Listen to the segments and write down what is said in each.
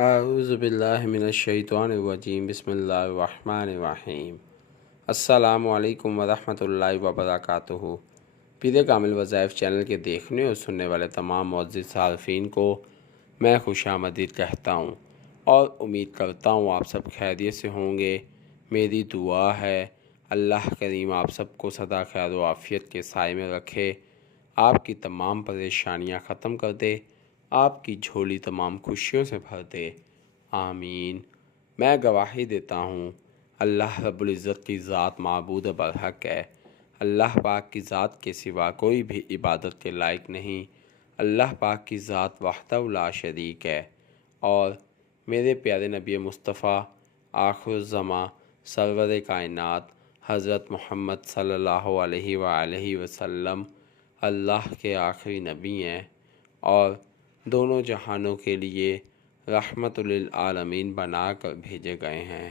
اعوذ باللہ من الشیطان الرجیم بسم اللہ الرحمن الرحیم۔ السلام علیکم ورحمۃ اللہ وبرکاتہ۔ پیر کامل وظائف چینل کے دیکھنے اور سننے والے تمام معزز صارفین کو میں خوش آمدید کہتا ہوں اور امید کرتا ہوں آپ سب خیریت سے ہوں گے۔ میری دعا ہے اللہ کریم آپ سب کو سدا خیر و عافیت کے سائے میں رکھے، آپ کی تمام پریشانیاں ختم کر دے، آپ کی جھولی تمام خوشیوں سے بھر دے، آمین۔ میں گواہی دیتا ہوں اللہ رب العزت کی ذات معبود برحق ہے، اللہ پاک کی ذات کے سوا کوئی بھی عبادت کے لائق نہیں، اللہ پاک کی ذات وحدہ لا شریک ہے، اور میرے پیارے نبی مصطفیٰ آخر الزماں سرور کائنات حضرت محمد صلی اللہ علیہ وآلہ وسلم اللہ کے آخری نبی ہیں اور دونوں جہانوں کے لیے رحمت للعالمین بنا کر بھیجے گئے ہیں۔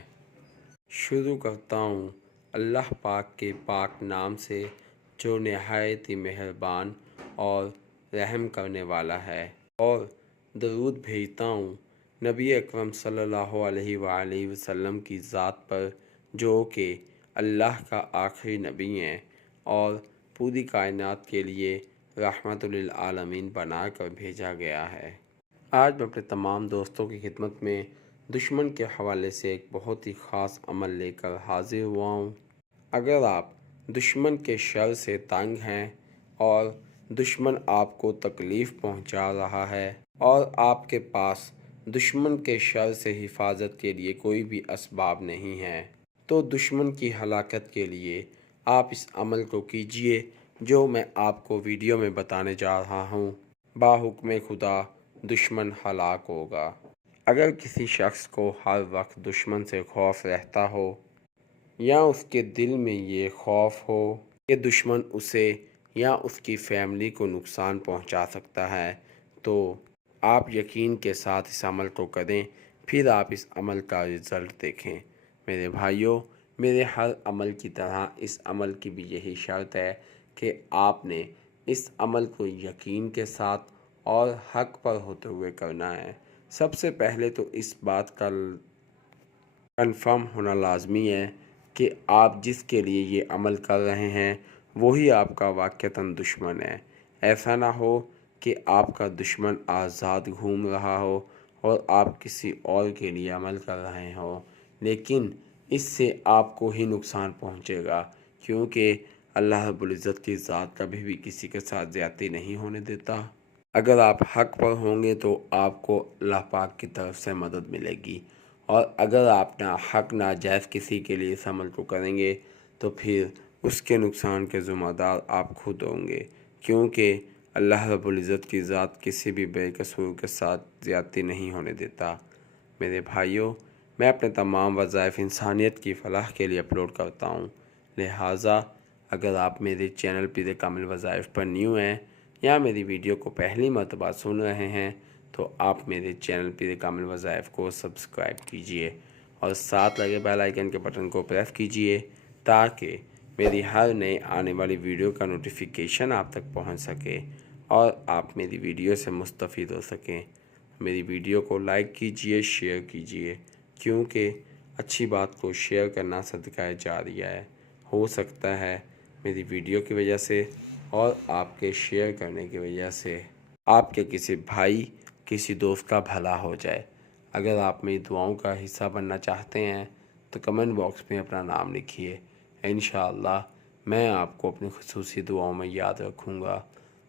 شروع کرتا ہوں اللہ پاک کے پاک نام سے جو نہایت ہی مہربان اور رحم کرنے والا ہے، اور درود بھیجتا ہوں نبی اکرم صلی اللہ علیہ وآلہ وسلم کی ذات پر جو کہ اللہ کا آخری نبی ہیں اور پوری کائنات کے لیے رحمت للعالمین بنا کر بھیجا گیا ہے۔ آج میں اپنے تمام دوستوں کی خدمت میں دشمن کے حوالے سے ایک بہت ہی خاص عمل لے کر حاضر ہوا ہوں۔ اگر آپ دشمن کے شر سے تنگ ہیں اور دشمن آپ کو تکلیف پہنچا رہا ہے اور آپ کے پاس دشمن کے شر سے حفاظت کے لیے کوئی بھی اسباب نہیں ہے، تو دشمن کی ہلاکت کے لیے آپ اس عمل کو کیجئے جو میں آپ کو ویڈیو میں بتانے جا رہا ہوں۔ باحکم خدا دشمن ہلاک ہوگا۔ اگر کسی شخص کو ہر وقت دشمن سے خوف رہتا ہو یا اس کے دل میں یہ خوف ہو کہ دشمن اسے یا اس کی فیملی کو نقصان پہنچا سکتا ہے، تو آپ یقین کے ساتھ اس عمل کو کریں، پھر آپ اس عمل کا رزلٹ دیکھیں۔ میرے بھائیوں، میرے ہر عمل کی طرح اس عمل کی بھی یہی شرط ہے کہ آپ نے اس عمل کو یقین کے ساتھ اور حق پر ہوتے ہوئے کرنا ہے۔ سب سے پہلے تو اس بات کا کنفرم ہونا لازمی ہے کہ آپ جس کے لیے یہ عمل کر رہے ہیں وہی آپ کا واقعتاً دشمن ہے۔ ایسا نہ ہو کہ آپ کا دشمن آزاد گھوم رہا ہو اور آپ کسی اور کے لیے عمل کر رہے ہوں، لیکن اس سے آپ کو ہی نقصان پہنچے گا، کیونکہ اللہ رب العزت کی ذات کبھی بھی کسی کے ساتھ زیادتی نہیں ہونے دیتا۔ اگر آپ حق پر ہوں گے تو آپ کو اللہ پاک کی طرف سے مدد ملے گی، اور اگر آپ حق ناجائز کسی کے لیے اس عمل کو کریں گے تو پھر اس کے نقصان کے ذمہ دار آپ خود ہوں گے، کیونکہ اللہ رب العزت کی ذات کسی بھی بے قصور کے ساتھ زیادتی نہیں ہونے دیتا۔ میرے بھائیوں، میں اپنے تمام وظائف انسانیت کی فلاح کے لیے اپلوڈ کرتا ہوں، لہٰذا اگر آپ میرے چینل پیر کامل وظائف پر نیو ہیں یا میری ویڈیو کو پہلی مرتبہ سن رہے ہیں تو آپ میرے چینل پیر کامل وظائف کو سبسکرائب کیجئے اور ساتھ لگے بیل آئیکن کے بٹن کو پریس کیجئے تاکہ میری ہر نئے آنے والی ویڈیو کا نوٹیفیکیشن آپ تک پہنچ سکے اور آپ میری ویڈیو سے مستفید ہو سکیں۔ میری ویڈیو کو لائک کیجئے، شیئر کیجئے، کیونکہ اچھی بات کو شیئر کرنا صدقہ جاریہ ہے۔ ہو سکتا ہے میری ویڈیو کی وجہ سے اور آپ کے شیئر کرنے کی وجہ سے آپ کے کسی بھائی، کسی دوست کا بھلا ہو جائے۔ اگر آپ میری دعاؤں کا حصہ بننا چاہتے ہیں تو کمنٹ باکس میں اپنا نام لکھیے، انشاءاللہ میں آپ کو اپنی خصوصی دعاؤں میں یاد رکھوں گا۔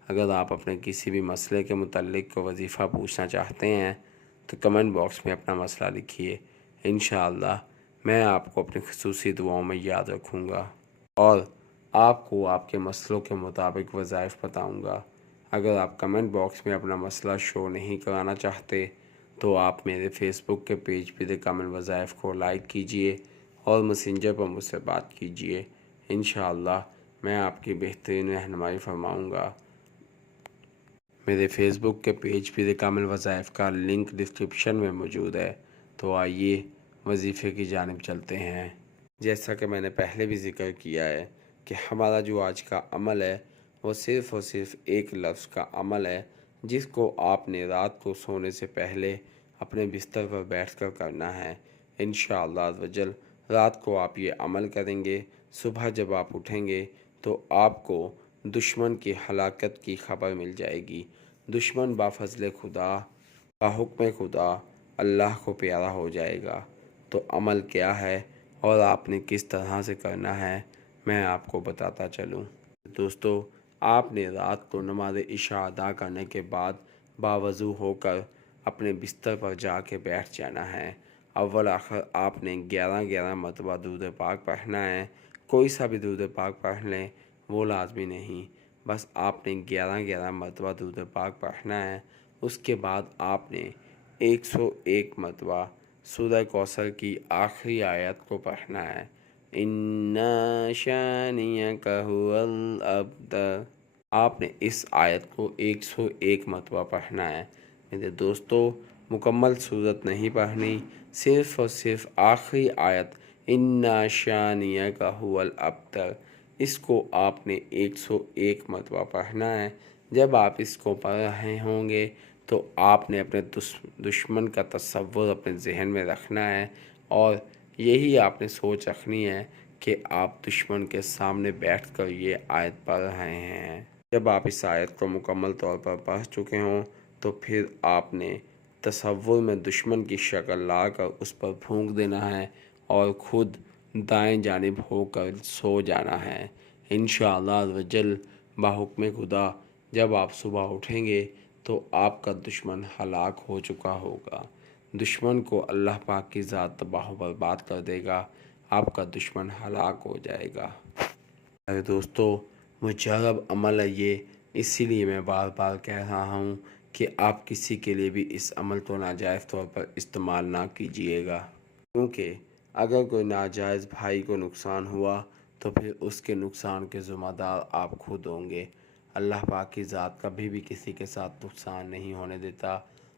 اگر آپ اپنے کسی بھی مسئلے کے متعلق وظیفہ پوچھنا چاہتے ہیں تو کمنٹ باکس میں اپنا مسئلہ لکھیے، انشاءاللہ میں آپ کو اپنی خصوصی دعاؤں میں یاد رکھوں گا اور آپ کو آپ کے مسئلوں کے مطابق وظائف بتاؤں گا۔ اگر آپ کمنٹ باکس میں اپنا مسئلہ شو نہیں کرانا چاہتے تو آپ میرے فیس بک کے پیج پیر کامل وظائف کو لائک کیجئے اور میسنجر پر مجھ سے بات کیجئے، انشاءاللہ میں آپ کی بہترین رہنمائی فرماؤں گا۔ میرے فیس بک کے پیج پیر کامل وظائف کا لنک ڈسکرپشن میں موجود ہے، تو آئیے وظیفے کی جانب چلتے ہیں۔ جیسا کہ میں نے پہلے بھی ذکر کیا ہے کہ ہمارا جو آج کا عمل ہے وہ صرف اور صرف ایک لفظ کا عمل ہے، جس کو آپ نے رات کو سونے سے پہلے اپنے بستر پر بیٹھ کر کرنا ہے۔ انشاءاللہ عز و جل رات کو آپ یہ عمل کریں گے، صبح جب آپ اٹھیں گے تو آپ کو دشمن کی ہلاکت کی خبر مل جائے گی۔ دشمن بفضل خدا، بحکم خدا اللہ کو پیارا ہو جائے گا۔ تو عمل کیا ہے اور آپ نے کس طرح سے کرنا ہے میں آپ کو بتاتا چلوں۔ دوستو، آپ نے رات کو نماز عشاء ادا کرنے کے بعد باوضو ہو کر اپنے بستر پر جا کے بیٹھ جانا ہے۔ اول آخر آپ نے 11 مرتبہ درود پاک پڑھنا ہے۔ کوئی سا بھی درود پاک پڑھ لیں، وہ لازمی نہیں، بس آپ نے 11 مرتبہ درود پاک پڑھنا ہے۔ اس کے بعد آپ نے 101 مرتبہ سورہ کوثر کی آخری آیت کو پڑھنا ہے، اِنَّا شَانِئَکَ هُوَ الْأَبْتَرُ۔ آپ نے اس آیت کو 101 مرتبہ پڑھنا ہے۔ میرے دوستو، مکمل سورت نہیں پڑھنی، صرف اور صرف آخری آیت اِنَّا شَانِئَکَ هُوَ الْأَبْتَرُ، اس کو آپ نے 101 مرتبہ پڑھنا ہے۔ جب آپ اس کو پڑھ رہے ہوں گے تو آپ نے اپنے دشمن کا تصور اپنے ذہن میں رکھنا ہے، اور یہی آپ نے سوچ رکھنی ہے کہ آپ دشمن کے سامنے بیٹھ کر یہ آیت پڑھ رہے ہیں۔ جب آپ اس آیت کو مکمل طور پر پڑھ چکے ہوں تو پھر آپ نے تصور میں دشمن کی شکل لا کر اس پر پھونک دینا ہے اور خود دائیں جانب ہو کر سو جانا ہے۔ انشاءاللہ عز و جل بحکم خدا جب آپ صبح اٹھیں گے تو آپ کا دشمن ہلاک ہو چکا ہوگا۔ دشمن کو اللہ پاک کی ذات تباہ و برباد کر دے گا، آپ کا دشمن ہلاک ہو جائے گا۔ میرے دوستو، مجرب عمل ہے یہ، اسی لیے میں بار بار کہہ رہا ہوں کہ آپ کسی کے لیے بھی اس عمل کو ناجائز طور پر استعمال نہ کیجیے گا، کیونکہ اگر کوئی ناجائز بھائی کو نقصان ہوا تو پھر اس کے نقصان کے ذمہ دار آپ خود ہوں گے۔ اللہ پاک کی ذات کبھی بھی کسی کے ساتھ نقصان نہیں ہونے دیتا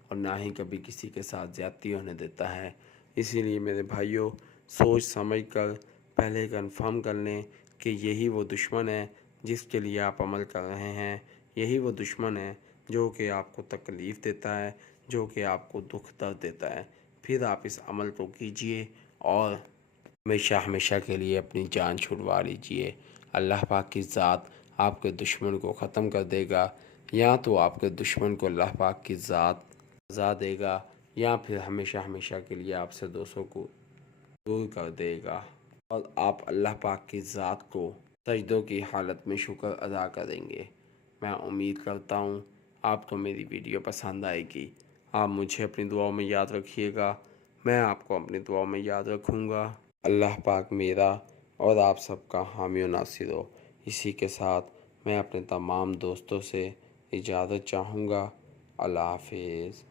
اور نہ ہی کبھی کسی کے ساتھ زیادتی ہونے دیتا ہے۔ اسی لیے میرے بھائیوں، سوچ سمجھ کر پہلے کنفرم کر لیں کہ یہی وہ دشمن ہے جس کے لیے آپ عمل کر رہے ہیں، یہی وہ دشمن ہے جو کہ آپ کو تکلیف دیتا ہے، جو کہ آپ کو دکھ درد دیتا ہے۔ پھر آپ اس عمل کو کیجئے اور ہمیشہ ہمیشہ کے لیے اپنی جان چھڑوا لیجئے۔ اللہ پاک کی ذات آپ کے دشمن کو ختم کر دے گا، یا تو آپ کے دشمن کو اللہ پاک کی ذات سزا دے گا، یا پھر ہمیشہ ہمیشہ کے لیے آپ سے دوستوں کو دور کر دے گا، اور آپ اللہ پاک کی ذات کو سجدوں کی حالت میں شکر ادا کریں گے۔ میں امید کرتا ہوں آپ کو میری ویڈیو پسند آئے گی۔ آپ مجھے اپنی دعاؤں میں یاد رکھیے گا، میں آپ کو اپنی دعاؤں میں یاد رکھوں گا۔ اللہ پاک میرا اور آپ سب کا حامی و ناصر ہو۔ اسی کے ساتھ میں اپنے تمام دوستوں سے اجازت چاہوں گا۔ اللہ حافظ۔